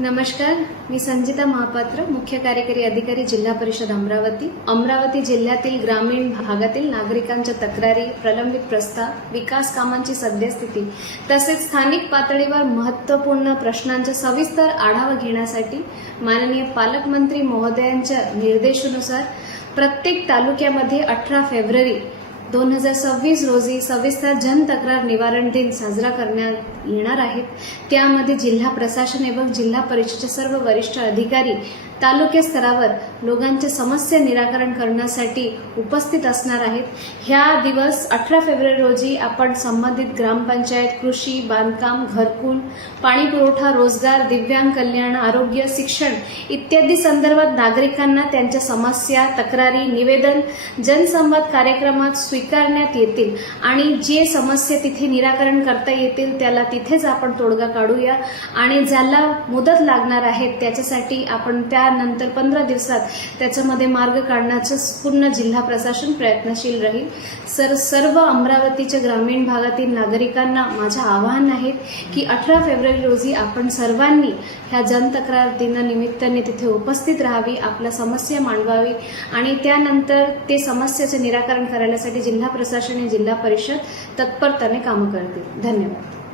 नमस्कार, मी संजिता महापात्र, मुख्य कार्यकारी अधिकारी, जिल्हा परिषद अमरावती जिल्ह्यातील ग्रामीण भागातील नागरिकांच्या तक्रारी, प्रलंबित प्रस्ताव, विकास कामांची सद्यस्थिती तसेच स्थानिक पातळीवर महत्त्वपूर्ण प्रश्नांचा सविस्तर आढावा घेण्यासाठी माननीय पालकमंत्री महोदयांच्या निर्देशानुसार प्रत्येक तालुक्यामध्ये 18 फेब्रुवारी 2026 रोजी सविस्तर जनतक्रार निवारण दिन साजरा करण्यात येणार आहे। त्यामध्ये जिल्हा प्रशासन एवं जिल्हा परिषदेचे सर्व वरिष्ठ अधिकारी तालुका स्तरावर लोकांच्या समस्या निराकरण करण्यासाठी उपस्थित असणार आहेत। ह्या दिवस 18 फेब्रुवारी रोजी आपण संबंधित ग्रामपंचायत, कृषी, बांधकाम, घरकुल, पाणी पुरवठा, रोजगार, दिव्यांग कल्याण, आरोग्य, शिक्षण इत्यादी संदर्भात नागरिकांना त्यांच्या समस्या, तक्रारी, निवेदन जनसंवाद कार्यक्रमात स्वीकारण्यात येतील आणि जे समस्या तिथे निराकरण करता येतील त्याला तिथेच आपण तोडगा काढूया आणि ज्याला मुदत लागणार आहे त्याच्यासाठी आपण त्यानंतर 15 दिवसात त्याच्यामध्ये मार्ग काढण्याचं पूर्ण जिल्हा प्रशासन प्रयत्नशील राहील। सर्व अमरावतीच्या ग्रामीण भागातील नागरिकांना माझे आवाहन आहे की 18 फेब्रुवारी रोजी आपण सर्वांनी ह्या जनतक्रार दिनानिमित्ताने तिथे उपस्थित राहावी, आपल्या समस्या मांडवावी आणि त्यानंतर ते समस्येचे निराकरण करण्यासाठी जिल्हा प्रशासन आणि जिल्हा परिषद तत्परतेने काम करतील। धन्यवाद।